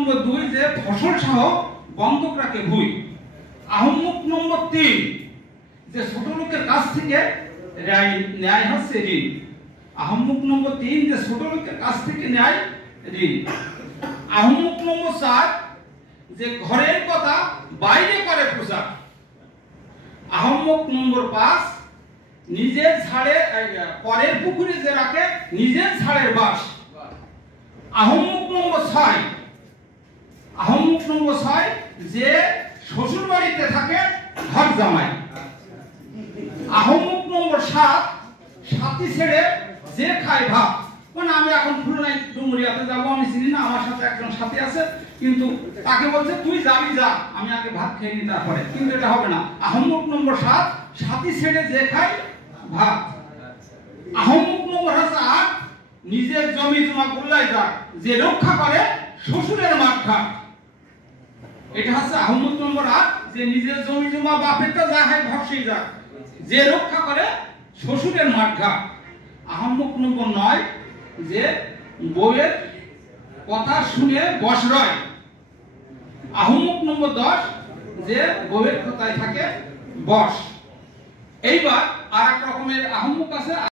নম্বর 2 যে ফসল সহ বন্ধক রাখে ভুই। আহম্মক নম্বর 3 যে ছোট লোকের কাছ থেকে ন্যায় হচ্ছে ঋণ। আহম্মক নম্বর 3 যে ছোট লোকের কাছ থেকে ন্যায় ঋণ। আহম্মক নম্বর 4 যে ঘরের কথা বাইরে করে প্রচার। আহম্মক নম্বর 5 নিজের ছাড়ে পরের পুকুরে যে রাখে নিজের ছাড়ের বাস। আহম্মক নম্বর 6 যে শ্বশুর বাড়িতে থাকে ঘর জামাই। আহম্মক নম্বর 7 সাথী ছেড়ে যে খায় ভাত। মানে আমি এখন খুলনায় ডুমুরিয়াতে যাবো, আমি চিনি না, আমার সাথে একজন সাথী আছে, কিন্তু তাকে বলছে তুই যাবি যা, আমি আগে ভাত খেয়ে নি তারপরে, কিন্তু এটা হবে না। আহম্মক নম্বর 7 সাথী ছেড়ে যে খায় ভাত। আহম্মক নম্বর 8 নিজের জমি জমা গোল্লায় যাক যে রক্ষা করে শ্বশুরের মাঠ ঘাট। এটা হচ্ছে আহম্মক নম্বর 8 যে নিজের জমি জমা বাপেরটা যা হয় ভরসেই যাক যে রক্ষা করে শ্বশুরের মাঠ ঘাট। আহম্মক নম্বর 9 যে বউয়ের কথা শুনে বশ রয়। আহম্মক নম্বর 10 যে বউয়ের কথায় থাকে বশ। এইবার আর এক রকমের আহম্মক আছে।